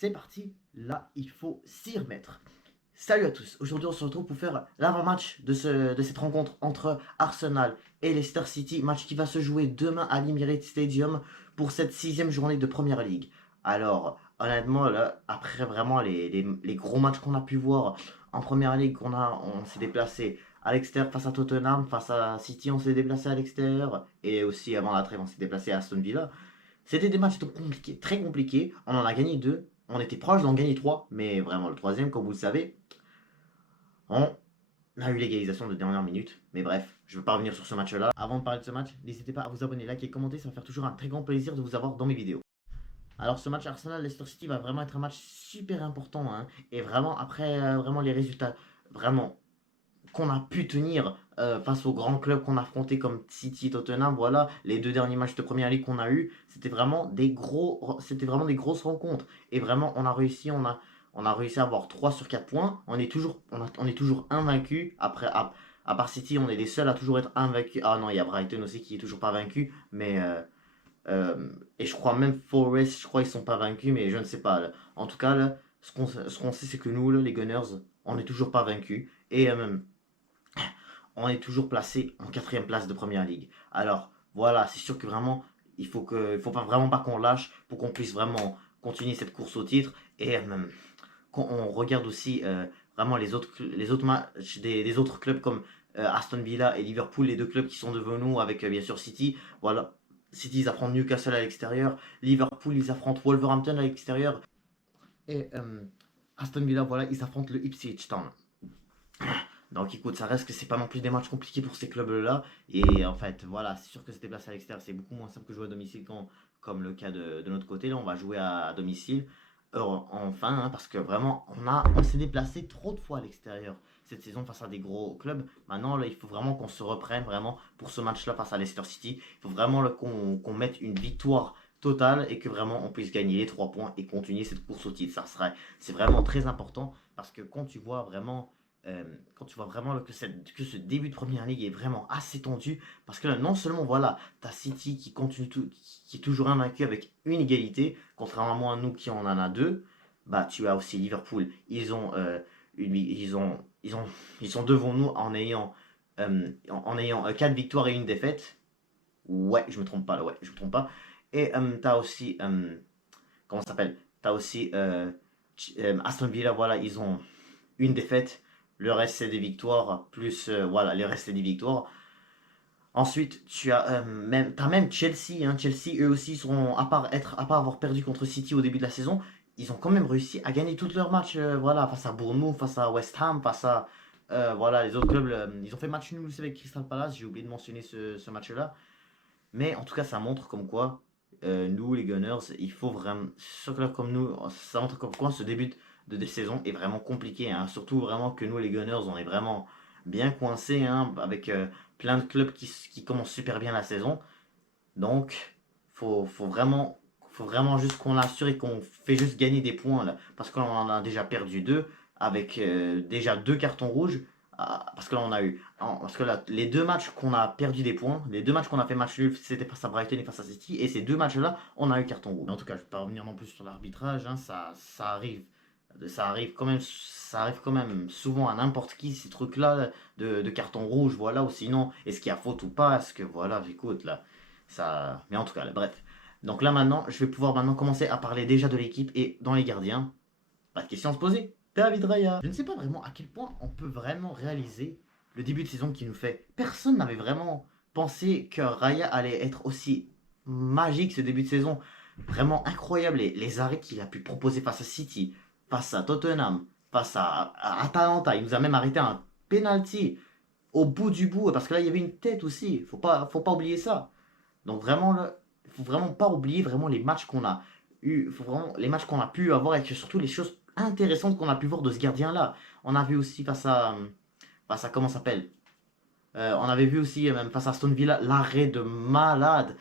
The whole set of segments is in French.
c'est parti, là il faut s'y remettre. Salut à tous, aujourd'hui on se retrouve pour faire l'avant-match de cette rencontre entre Arsenal et Leicester City, match qui va se jouer demain à l'Emirates Stadium pour cette 6e journée de Premier League. Alors honnêtement, là, après vraiment les gros matchs qu'on a pu voir en Premier League, on s'est déplacé à l'extérieur face à Tottenham, face à City on s'est déplacé à l'extérieur, et aussi avant la trêve on s'est déplacé à Aston Villa. C'était des matchs compliqués, très compliqués. On en a gagné 2. On était proche d'en gagner 3. Mais vraiment, le troisième, comme vous le savez, on a eu l'égalisation de dernière minute. Mais bref, je ne veux pas revenir sur ce match-là. Avant de parler de ce match, n'hésitez pas à vous abonner, liker et commenter. Ça va faire toujours un très grand plaisir de vous avoir dans mes vidéos. Alors ce match Arsenal-Leicester City va vraiment être un match super important. Hein, et vraiment, après vraiment les résultats, vraiment qu'on a pu tenir face aux grands clubs qu'on a affrontés comme City et Tottenham, voilà, les 2 derniers matchs de Première Ligue qu'on a eu, c'était vraiment des grosses rencontres. Et vraiment, on a réussi à avoir 3 sur 4 points. On est toujours invaincu. Après, à part City, on est les seuls à toujours être invaincus. Ah non, il y a Brighton aussi qui est toujours pas vaincu, mais et je crois même Forest, je crois ils sont pas vaincus, mais je ne sais pas. Là. En tout cas, là, ce qu'on sait, c'est que nous, là, les Gunners, on n'est toujours pas vaincus. Et on est toujours placé en 4e place de Première Ligue. Alors voilà, c'est sûr que vraiment, il faut pas vraiment pas qu'on lâche pour qu'on puisse vraiment continuer cette course au titre. Et quand on regarde aussi vraiment les autres matchs des autres clubs comme Aston Villa et Liverpool, les 2 clubs qui sont devant nous avec bien sûr City. Voilà, City ils affrontent Newcastle à l'extérieur, Liverpool ils affrontent Wolverhampton à l'extérieur et Aston Villa voilà ils affrontent le Ipswich Town. Donc écoute, ça reste que c'est pas non plus des matchs compliqués pour ces clubs-là. Et en fait, voilà, c'est sûr que se déplacer à l'extérieur, c'est beaucoup moins simple que jouer à domicile comme le cas de notre côté. Là, on va jouer à domicile. Enfin, hein, parce que vraiment, on s'est déplacé trop de fois à l'extérieur cette saison face à des gros clubs. Maintenant, là, il faut vraiment qu'on se reprenne vraiment pour ce match-là face à Leicester City. Il faut vraiment qu'on mette une victoire totale et que vraiment on puisse gagner les 3 points et continuer cette course au titre. C'est vraiment très important parce que quand tu vois vraiment là, que ce début de Première Ligue est vraiment assez tendu, parce que là, non seulement voilà, tu as City qui est toujours invaincu avec une égalité, contrairement à nous qui en a 2, bah tu as aussi Liverpool, ils sont devant nous en ayant 4 victoires et une défaite. Ouais, je me trompe pas là, ouais, je me trompe pas. Et tu as aussi, comment ça s'appelle? Tu as aussi Aston Villa, voilà, ils ont une défaite. Le reste, c'est des victoires. Plus, voilà, le reste, c'est des victoires. Ensuite, t'as même Chelsea. Hein. Chelsea, eux aussi, sont, à part avoir perdu contre City au début de la saison, ils ont quand même réussi à gagner tous leurs matchs. Voilà, face à Bournemouth, face à West Ham, face à voilà, les autres clubs. Ils ont fait match nul aussi avec Crystal Palace. J'ai oublié de mentionner ce match-là. Mais en tout cas, ça montre comme quoi, nous, les Gunners, il faut vraiment, sur clubs comme nous, ça montre comme quoi ce début de saison est vraiment compliqué. Hein. Surtout vraiment que nous, les Gunners, on est vraiment bien coincés hein, avec plein de clubs qui commencent super bien la saison. Donc, faut vraiment juste qu'on l'assure et qu'on fait juste gagner des points là. Parce qu'on en a déjà perdu 2 avec déjà 2 cartons rouges. Parce que là, parce que là, les 2 matchs qu'on a perdu des points, les 2 matchs qu'on a fait match nul, c'était face à Brighton et face à City. Et ces 2 matchs-là, on a eu carton rouge. Mais en tout cas, je ne vais pas revenir non plus sur l'arbitrage. Hein, ça arrive. Ça arrive quand même souvent à n'importe qui ces trucs-là de carton rouge, voilà, ou sinon, est-ce qu'il y a faute ou pas, est-ce que voilà, écoute là, ça. Mais en tout cas, là, bref. Donc là maintenant, je vais pouvoir maintenant commencer à parler déjà de l'équipe et dans les gardiens. Pas de questions à se poser. David Raya. Je ne sais pas vraiment à quel point on peut vraiment réaliser le début de saison qu'il nous fait. Personne n'avait vraiment pensé que Raya allait être aussi magique ce début de saison. Vraiment incroyable les arrêts qu'il a pu proposer face à City, face à Tottenham, face à Atalanta. Il nous a même arrêté un penalty au bout du bout parce que là il y avait une tête aussi. Faut pas oublier ça. Donc vraiment, là, il faut vraiment pas oublier vraiment les matchs qu'on a eu, faut vraiment les matchs qu'on a pu avoir et que surtout les choses intéressantes qu'on a pu voir de ce gardien-là. On a vu aussi face à comment ça s'appelle on avait vu aussi, même face à Aston Villa, l'arrêt de malade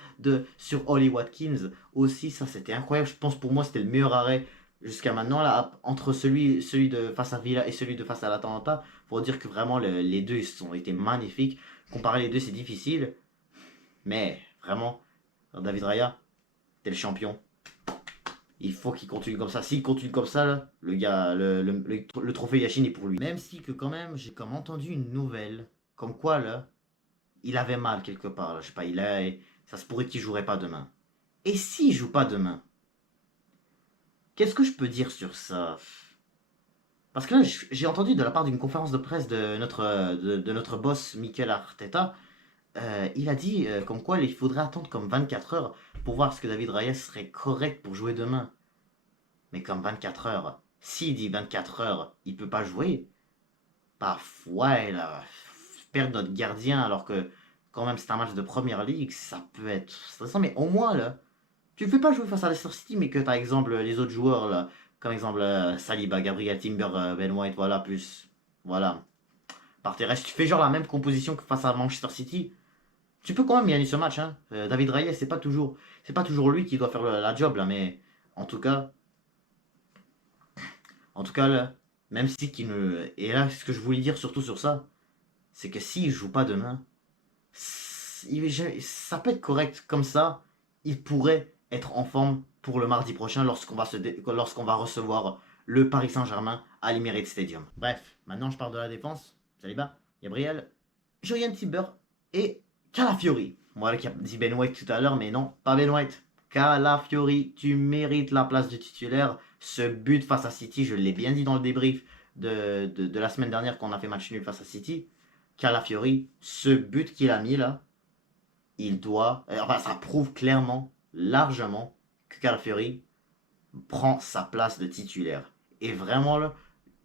sur Ollie Watkins. Aussi, ça c'était incroyable. Je pense pour moi, c'était le meilleur arrêt jusqu'à maintenant. Là, entre celui de face à Villa et celui de face à l'Atalanta, faut dire que vraiment les deux ils ont été magnifiques. Comparer les deux, c'est difficile. Mais vraiment, David Raya, t'es le champion. Il faut qu'il continue comme ça. S'il continue comme ça, là, le gars, le trophée Yashin est pour lui. Même si que quand même, j'ai comme entendu une nouvelle, comme quoi là, il avait mal quelque part. Là. Je sais pas, ça se pourrait qu'il jouerait pas demain. Et s'il joue pas demain, qu'est-ce que je peux dire sur ça? Parce que là, j'ai entendu de la part d'une conférence de presse de notre boss Mikel Arteta, il a dit comme quoi il faudrait attendre comme 24 heures pour voir ce que David Raya serait correct pour jouer demain. Mais comme 24 heures, s'il dit 24 heures, il peut pas jouer, parfois, là, perdre notre gardien alors que quand même c'est un match de première ligue, ça peut être stressant, mais au moins là, tu ne fais pas jouer face à Leicester City, mais que par exemple les autres joueurs là, comme exemple Saliba, Gabriel Timber, Ben White, voilà, plus, voilà, par tes restes, tu fais genre la même composition que face à Manchester City, tu peux quand même gagner ce match, hein. David Raya, c'est pas toujours lui qui doit faire la job là, mais en tout cas, en tout cas là, même si qu'il ne, et là ce que je voulais dire surtout sur ça, c'est que s'il joue pas demain, ça peut être correct comme ça. Il pourrait être en forme pour le mardi prochain lorsqu'on va recevoir le Paris Saint-Germain à l'Emirates Stadium. Bref, maintenant je parle de la défense. Saliba, Gabriel, Jurien Timber et Calafiori. Voilà qui a dit Ben White tout à l'heure, mais non, pas Ben White. Calafiori, tu mérites la place de titulaire. Ce but face à City, je l'ai bien dit dans le débrief de la semaine dernière qu'on a fait match nul face à City. Calafiori, ce but qu'il a mis là, il doit. Enfin, ça prouve clairement, largement, que Calafiori prend sa place de titulaire. Et vraiment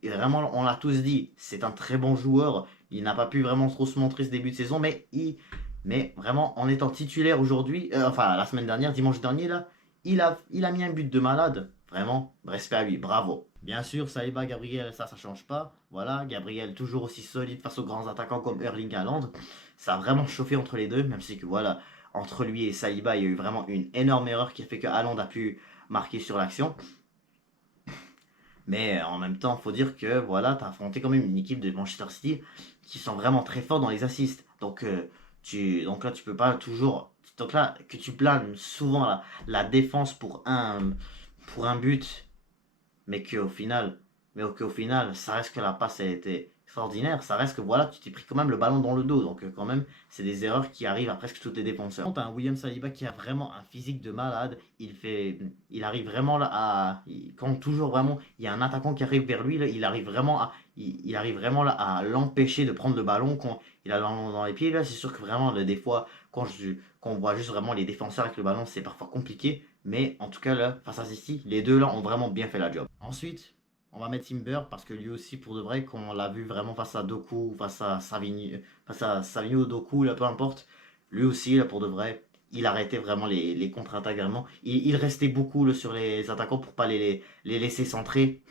on l'a tous dit, c'est un très bon joueur. Il n'a pas pu vraiment trop se montrer ce début de saison, mais vraiment, en étant titulaire aujourd'hui, enfin la semaine dernière, dimanche dernier, là, il a mis un but de malade. Vraiment, respect à lui, bravo. Bien sûr, Saliba, Gabriel, ça change pas. Voilà, Gabriel toujours aussi solide face aux grands attaquants comme Erling Haaland. Ça a vraiment chauffé entre les deux, même si que voilà, entre lui et Saliba, il y a eu vraiment une énorme erreur qui a fait que Haaland a pu marquer sur l'action. Mais en même temps, faut dire que voilà, tu as affronté quand même une équipe de Manchester City qui sont vraiment très forts dans les assists. Donc là, tu peux pas toujours. Donc là, que tu planes souvent la défense pour un but, mais qu'au final, ça reste que la passe a été extraordinaire. Ça reste que voilà, tu t'es pris quand même le ballon dans le dos. Donc quand même, c'est des erreurs qui arrivent à presque tous les défenseurs. T'as un William Saliba qui a vraiment un physique de malade. Il arrive vraiment là quand toujours vraiment, il y a un attaquant qui arrive vers lui, là, il arrive vraiment là à l'empêcher de prendre le ballon quand il a le ballon dans les pieds. Là, c'est sûr que vraiment, des fois, quand on voit juste vraiment les défenseurs avec le ballon, c'est parfois compliqué. Mais en tout cas, là, face à City, les deux là ont vraiment bien fait la job. Ensuite, on va mettre Timber parce que lui aussi, pour de vrai, comme on l'a vu vraiment face à Doku, face à Savigno, Doku, là, peu importe, lui aussi, là, pour de vrai, il arrêtait vraiment les contre-attaques vraiment. Il restait beaucoup là, sur les attaquants pour pas les laisser centrer.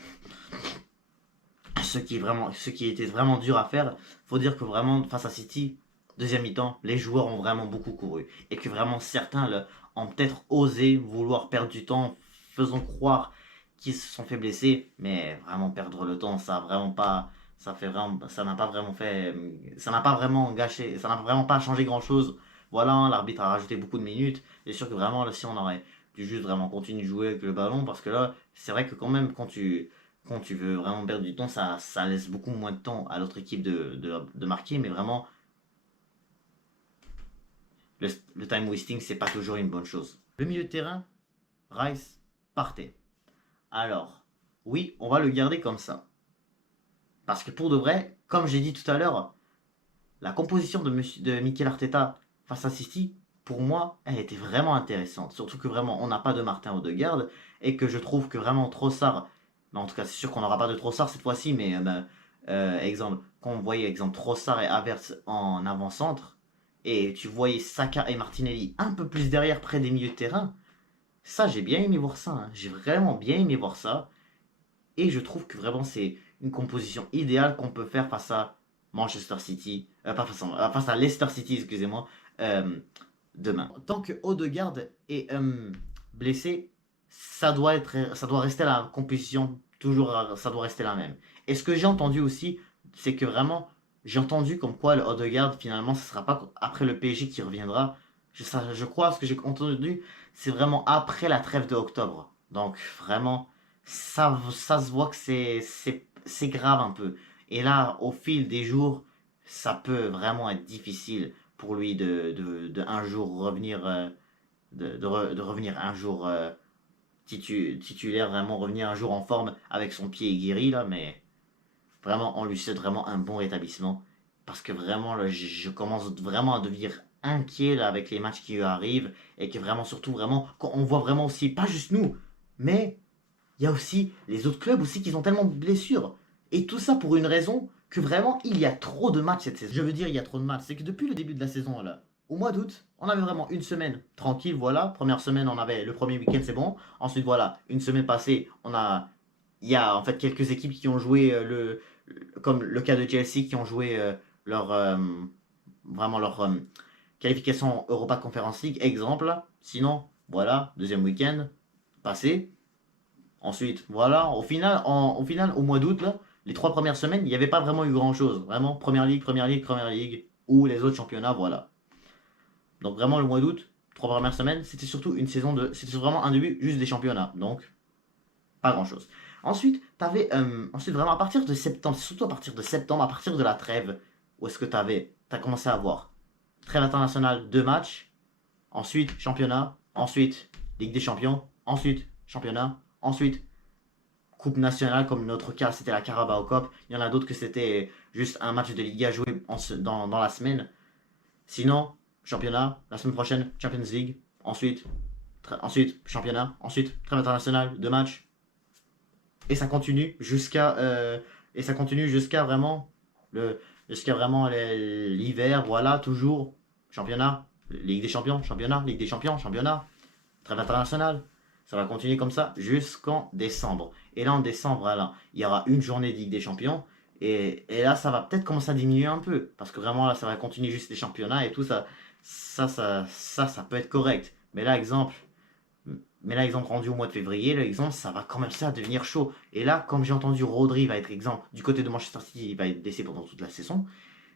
Ce qui était vraiment dur à faire. Faut dire que vraiment, face à City, deuxième mi-temps, les joueurs ont vraiment beaucoup couru. Et que vraiment certains là, ont peut-être osé vouloir perdre du temps, faisant croire qu'ils se sont fait blesser. Mais vraiment perdre le temps, ça a vraiment pas. Ça n'a pas vraiment fait. Ça n'a pas vraiment gâché. Ça n'a vraiment pas changé grand chose. Voilà, l'arbitre a rajouté beaucoup de minutes. C'est sûr que vraiment, là, si on aurait dû juste vraiment continuer de jouer avec le ballon, parce que là, c'est vrai que quand même, quand tu veux vraiment perdre du temps, ça laisse beaucoup moins de temps à l'autre équipe de marquer, mais vraiment, le time wasting, c'est pas toujours une bonne chose. Le milieu de terrain, Rice, partez. Alors, oui, on va le garder comme ça. Parce que pour de vrai, comme j'ai dit tout à l'heure, la composition de Mikel Arteta face à City, pour moi, elle était vraiment intéressante. Surtout que vraiment, on n'a pas de Martin Odegaard et que je trouve que vraiment Trossard, mais en tout cas, c'est sûr qu'on n'aura pas de Trossard cette fois-ci, mais exemple, quand on voyait exemple Trossard et Havertz en avant-centre et tu voyais Saka et Martinelli un peu plus derrière près des milieux de terrain, ça j'ai bien aimé voir ça. Hein. J'ai vraiment bien aimé voir ça. Et je trouve que vraiment c'est une composition idéale qu'on peut faire face à Manchester City, pas face à Leicester City, excusez-moi, euh, demain. Tant que Odegaard est blessé, ça doit rester la composition, toujours, ça doit rester la même. Et ce que j'ai entendu aussi, c'est que vraiment, j'ai entendu comme quoi le Odegaard, finalement, ce ne sera pas après le PSG qui reviendra. Je crois, ce que j'ai entendu, c'est vraiment après la trêve de octobre. Donc vraiment, ça se voit que c'est grave un peu. Et là, au fil des jours, ça peut vraiment être difficile pour lui de un jour revenir, de revenir un jour titulaire, vraiment revenir un jour en forme avec son pied guéri là, mais vraiment, on lui souhaite vraiment un bon rétablissement. Parce que vraiment, là, je commence vraiment à devenir inquiet là, avec les matchs qui arrivent. Et que vraiment, surtout, vraiment, quand on voit vraiment aussi, pas juste nous, mais il y a aussi les autres clubs aussi qui ont tellement de blessures. Et tout ça pour une raison que vraiment, il y a trop de matchs cette saison. Je veux dire, il y a trop de matchs. C'est que depuis le début de la saison, là, au mois d'août, on avait vraiment une semaine tranquille, voilà. Première semaine, on avait le premier week-end, c'est bon. Ensuite, voilà, une semaine passée, il y a en fait quelques équipes qui ont joué comme le cas de Chelsea, qui ont joué leur, vraiment leur qualification Europa Conference League, exemple. Sinon, voilà, deuxième week-end passé. Ensuite, voilà, au final, au mois d'août, là, les 3 premières semaines, il n'y avait pas vraiment eu grand-chose. Vraiment, Première Ligue, Première Ligue, Première Ligue, ou les autres championnats, voilà. Donc vraiment, le mois d'août, 3 premières semaines, c'était surtout une saison de... C'était vraiment un début juste des championnats. Donc, pas grand-chose. Ensuite, ensuite, vraiment, à partir de septembre, c'est surtout à partir de septembre, à partir de la trêve, où est-ce que t'as commencé à voir trêve internationale, 2 matchs, ensuite championnat, ensuite Ligue des Champions, ensuite championnat, ensuite Coupe nationale, comme notre cas c'était la Carabao Cup. Il y en a d'autres que c'était juste un match de Liga joué dans la semaine. Sinon, championnat, la semaine prochaine, Champions League, ensuite championnat, ensuite trêve internationale, 2 matchs, et ça continue jusqu'à vraiment le jusqu'à vraiment l'hiver, voilà, toujours championnat, Ligue des Champions, championnat, Ligue des Champions, championnat, trêve internationale. Ça va continuer comme ça jusqu'en décembre. Et là, en décembre, voilà, il y aura une journée de Ligue des Champions. Et là, ça va peut-être commencer à diminuer un peu. Parce que vraiment, là, ça va continuer juste les championnats et tout ça. Ça peut être correct. Mais là, exemple rendu au mois de février, l'exemple, ça va commencer à devenir chaud. Et là, comme j'ai entendu, Rodri va être exemple du côté de Manchester City, il va être blessé pendant toute la saison.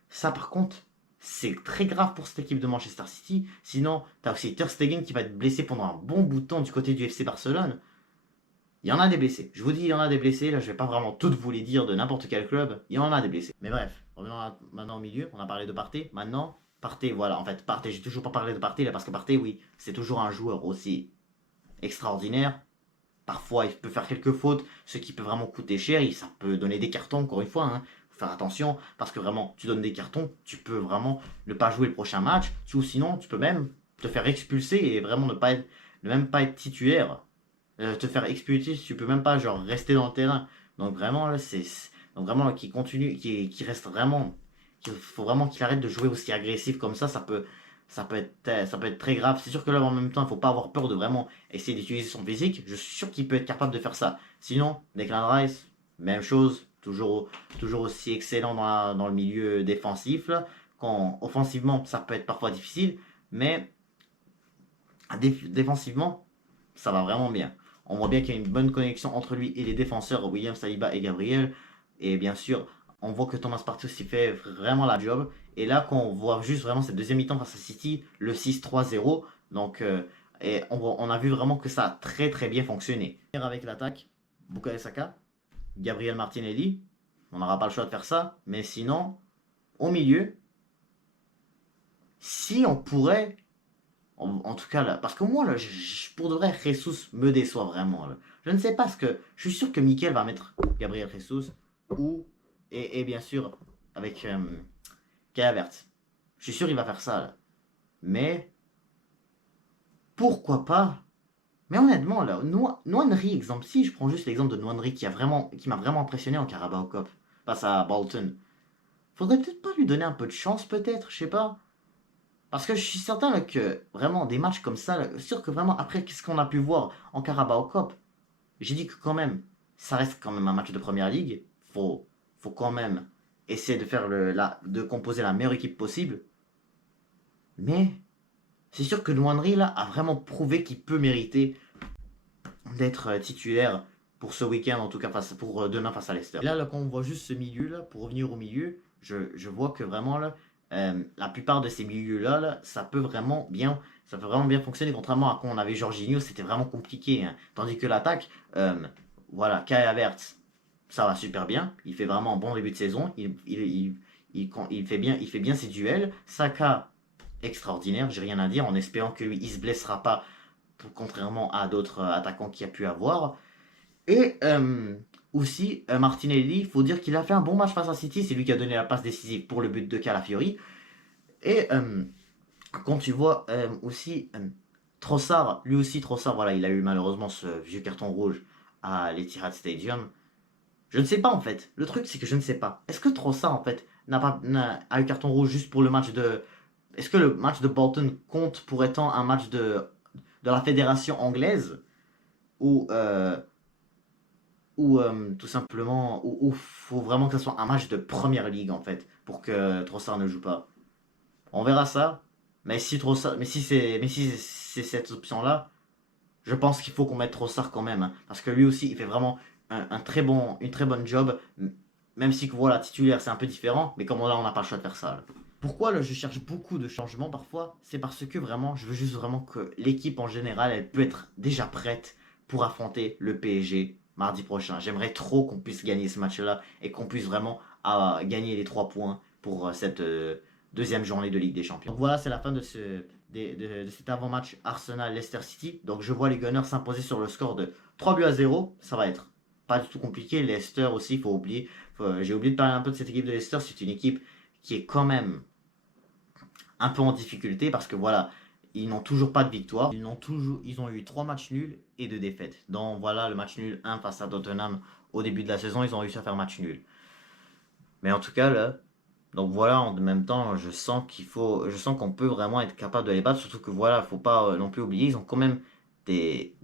Ça, par contre, c'est très grave pour cette équipe de Manchester City. Sinon, tu as aussi Ter Stegen qui va être blessé pendant un bon bout de temps du côté du FC Barcelone. Il y en a des blessés. Je vous dis, il y en a des blessés. Là, je vais pas vraiment toutes vous les dire de n'importe quel club. Il y en a des blessés. Mais bref, revenons maintenant au milieu. On a parlé de Partey. Maintenant, Partey, voilà. En fait, Partey, j'ai toujours pas parlé de Partey là parce que Partey, oui, c'est toujours un joueur aussi extraordinaire. Parfois, il peut faire quelques fautes, ce qui peut vraiment coûter cher. Et ça peut donner des cartons, encore une fois. Hein. Faut faire attention, parce que vraiment, tu donnes des cartons, tu peux vraiment ne pas jouer le prochain match. Ou sinon, tu peux même te faire expulser et vraiment ne même pas être titulaire. Te faire expulser, tu peux même pas genre rester dans le terrain. Donc vraiment, là, donc vraiment là, qui continue, qui reste vraiment. Il faut vraiment qu'il arrête de jouer aussi agressif comme ça peut être très grave. C'est sûr que là, en même temps, il ne faut pas avoir peur de vraiment essayer d'utiliser son physique. Je suis sûr qu'il peut être capable de faire ça. Sinon, Declan Rice, même chose, toujours aussi excellent dans le milieu défensif. Là. Quand, offensivement, ça peut être parfois difficile, mais défensivement, ça va vraiment bien. On voit bien qu'il y a une bonne connexion entre lui et les défenseurs, William Saliba et Gabriel. Et bien sûr, on voit que Thomas Partey aussi fait vraiment la job. Et là, quand on voit juste vraiment cette deuxième mi-temps face à City, le 6-3-0, donc et on a vu vraiment que ça a très très bien fonctionné. Avec l'attaque, Bukayo Saka, Gabriel Martinelli, on n'aura pas le choix de faire ça. Mais sinon, au milieu, si on pourrait en tout cas, là, parce que moi, là, pour de vrai, Jesus me déçoit vraiment. Là. Je ne sais pas ce que. Je suis sûr que Mikel va mettre Gabriel Jesus ou. Et bien sûr, avec Kai Havertz. Je suis sûr qu'il va faire ça. Là. Mais. Pourquoi pas. Mais honnêtement, là, Nwaneri, exemple, si je prends juste l'exemple de Nwaneri qui m'a vraiment impressionné en Carabao Cup face à Bolton, faudrait peut-être pas lui donner un peu de chance, peut-être, je sais pas. Parce que je suis certain là, que vraiment des matchs comme ça, là, sûr que vraiment après qu'est-ce qu'on a pu voir en Carabao Cup, j'ai dit que quand même, ça reste quand même un match de première ligue. Faut quand même essayer de de composer la meilleure équipe possible. Mais c'est sûr que Nwaneri là a vraiment prouvé qu'il peut mériter d'être titulaire pour ce week-end, en tout cas pour demain face à Leicester. Et là, quand on voit juste ce milieu là, pour revenir au milieu, je vois que vraiment là, la plupart de ces milieux-là, là, ça peut vraiment bien fonctionner. Contrairement à quand on avait Jorginho, c'était vraiment compliqué, hein. Tandis que l'attaque, voilà, Kai Havertz, ça va super bien. Il fait vraiment un bon début de saison. Il fait bien ses duels. Saka, extraordinaire, j'ai rien à dire, en espérant que lui, il se blessera pas, contrairement à d'autres attaquants qu'il y a pu avoir. Et aussi, Martinelli, il faut dire qu'il a fait un bon match face à City. C'est lui qui a donné la passe décisive pour le but de Calafiori. Et quand tu vois aussi Trossard, lui aussi Trossard, voilà, il a eu malheureusement ce vieux carton rouge à l'Etihad Stadium. Je ne sais pas en fait. Le truc c'est que je ne sais pas. Est-ce que Trossard en fait a eu carton rouge juste pour le match de... Est-ce que le match de Bolton compte pour étant un match de la fédération anglaise ou tout simplement où faut vraiment que ce soit un match de première ligue en fait pour que Trossard ne joue pas. On verra ça. Mais si c'est cette option là, je pense qu'il faut qu'on mette Trossard quand même, hein, parce que lui aussi il fait vraiment une très bonne job. Même si voilà titulaire c'est un peu différent, mais comme là on n'a pas le choix de faire ça, là. Pourquoi là, je cherche beaucoup de changements parfois? C'est parce que vraiment, je veux juste vraiment que l'équipe en général, elle peut être déjà prête pour affronter le PSG mardi prochain. J'aimerais trop qu'on puisse gagner ce match-là et qu'on puisse vraiment gagner les 3 points pour cette deuxième journée de Ligue des Champions. Donc voilà, c'est la fin de cet avant-match Arsenal-Leicester City. Donc je vois les Gunners s'imposer sur le score de 3 buts à 0. Ça va être pas du tout compliqué. Leicester aussi, il faut oublier. J'ai oublié de parler un peu de cette équipe de Leicester. C'est une équipe qui est quand même un peu en difficulté parce que voilà, ils n'ont toujours pas de victoire. Ils ont eu 3 matchs nuls et 2 défaites. Donc voilà, le match nul 1 face à Tottenham au début de la saison, ils ont réussi à faire match nul. Mais en tout cas là, donc voilà, en même temps, je sens qu'on peut vraiment être capable de les battre, surtout que voilà, faut pas non plus oublier, ils ont quand même des,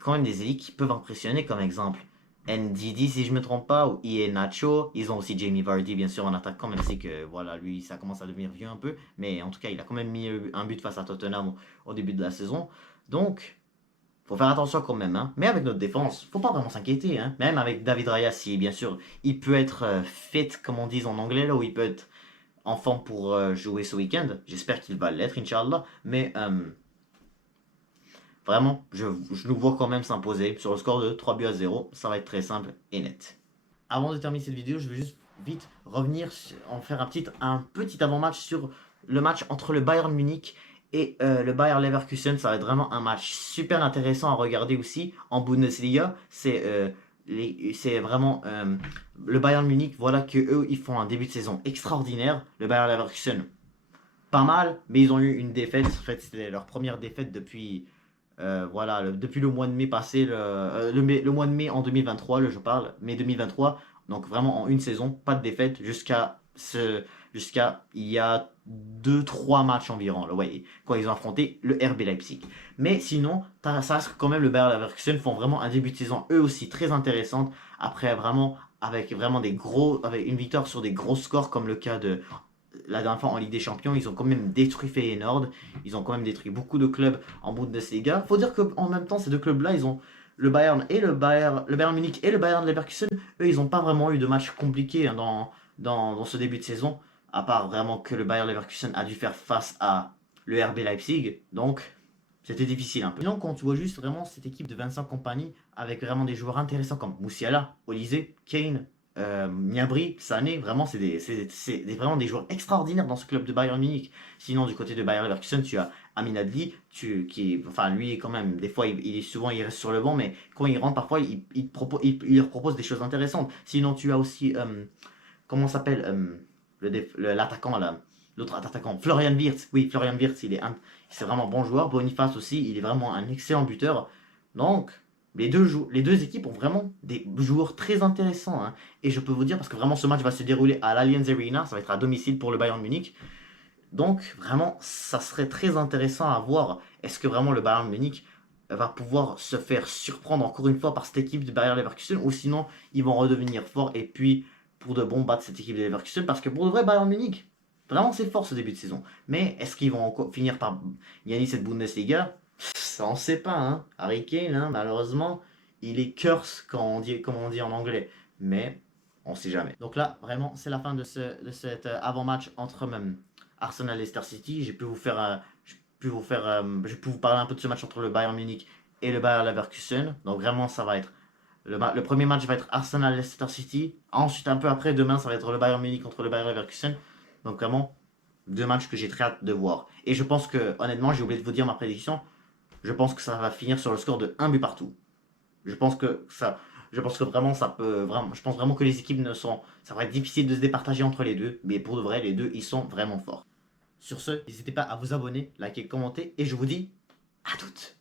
quand même des élites qui peuvent impressionner comme exemple. NDD si je me trompe pas, ou Nacho, ils ont aussi Jamie Vardy bien sûr en attaquant, même si que voilà, lui ça commence à devenir vieux un peu, mais en tout cas il a quand même mis un but face à Tottenham au début de la saison. Donc faut faire attention quand même, hein. Mais avec notre défense, faut pas vraiment s'inquiéter, hein. Même avec David Raya, si bien sûr il peut être fit, comme on dit en anglais, là où il peut être en forme pour jouer ce week-end. J'espère qu'il va l'être, Inch'Allah. Mais vraiment, je nous vois quand même s'imposer sur le score de 3 buts à 0. Ça va être très simple et net. Avant de terminer cette vidéo, je vais juste vite revenir, en faire un petit avant-match sur le match entre le Bayern Munich et le Bayer Leverkusen. Ça va être vraiment un match super intéressant à regarder aussi en Bundesliga. C'est vraiment le Bayern Munich, voilà que eux ils font un début de saison extraordinaire. Le Bayer Leverkusen, pas mal, mais ils ont eu une défaite. En fait, c'était leur première défaite depuis voilà, depuis le mois de mai passé, le mois de mai en 2023, je parle, mai 2023. Donc vraiment en une saison, pas de défaite jusqu'à il y a deux trois matchs environ. Là, ouais, quand ils ont affronté le RB Leipzig. Mais sinon, ça reste quand même le Bayer Leverkusen font vraiment un début de saison eux aussi très intéressante. Après vraiment avec vraiment avec une victoire sur des gros scores comme le cas de la dernière fois en Ligue des Champions, ils ont quand même détruit Feyenoord, ils ont quand même détruit beaucoup de clubs en Bundesliga. Faut dire qu'en même temps, ces deux clubs-là, ils ont le Bayern Munich et le Bayern Leverkusen, eux, ils n'ont pas vraiment eu de match compliqué, hein, dans ce début de saison, à part vraiment que le Bayern Leverkusen a dû faire face à le RB Leipzig, donc c'était difficile un peu. Sinon, quand tu vois juste vraiment cette équipe de 25 compagnies avec vraiment des joueurs intéressants comme Moussiala, Olise, Kane, Gnabry, Sané, vraiment, vraiment des joueurs extraordinaires dans ce club de Bayern Munich. Sinon, du côté de Bayern Leverkusen, tu as Amin Adli, enfin, lui, quand même, des fois, il reste sur le banc, mais quand il rentre, parfois, il leur propose des choses intéressantes. Sinon, tu as aussi, comment s'appelle, l'attaquant, là, l'autre attaquant, Florian Wirtz. Oui, Florian Wirtz, c'est vraiment un bon joueur. Boniface aussi, il est vraiment un excellent buteur. Donc, les deux équipes ont vraiment des joueurs très intéressants, hein. Et je peux vous dire, parce que vraiment ce match va se dérouler à l'Allianz Arena, ça va être à domicile pour le Bayern Munich. Donc vraiment, ça serait très intéressant à voir. Est-ce que vraiment le Bayern Munich va pouvoir se faire surprendre encore une fois par cette équipe de Bayer Leverkusen, ou sinon ils vont redevenir forts et puis pour de bon battre cette équipe de Leverkusen, parce que pour le vrai Bayern Munich, vraiment c'est fort ce début de saison. Mais est-ce qu'ils vont encore finir par gagner cette Bundesliga? Ça on sait pas, hein. Harry Kane, hein, malheureusement, il est curse comme on dit en anglais. Mais On sait jamais. Donc là, vraiment, c'est la fin de cet avant-match entre Arsenal et Leicester City. J'ai pu vous faire, je peux vous parler un peu de ce match entre le Bayern Munich et le Bayer Leverkusen. Donc vraiment, ça va être le premier match va être Arsenal-Leicester City. Ensuite, un peu après, demain, ça va être le Bayern Munich contre le Bayer Leverkusen. Donc vraiment, deux matchs que j'ai très hâte de voir. Et je pense que, honnêtement, j'ai oublié de vous dire ma prédiction. Je pense que ça va finir sur le score de 1 but partout. Je pense que ça, je pense que vraiment ça peut vraiment, je pense vraiment que les équipes ne sont, ça va être difficile de se départager entre les deux, mais pour de vrai, les deux, ils sont vraiment forts. Sur ce, n'hésitez pas à vous abonner, liker, commenter, et je vous dis à toutes.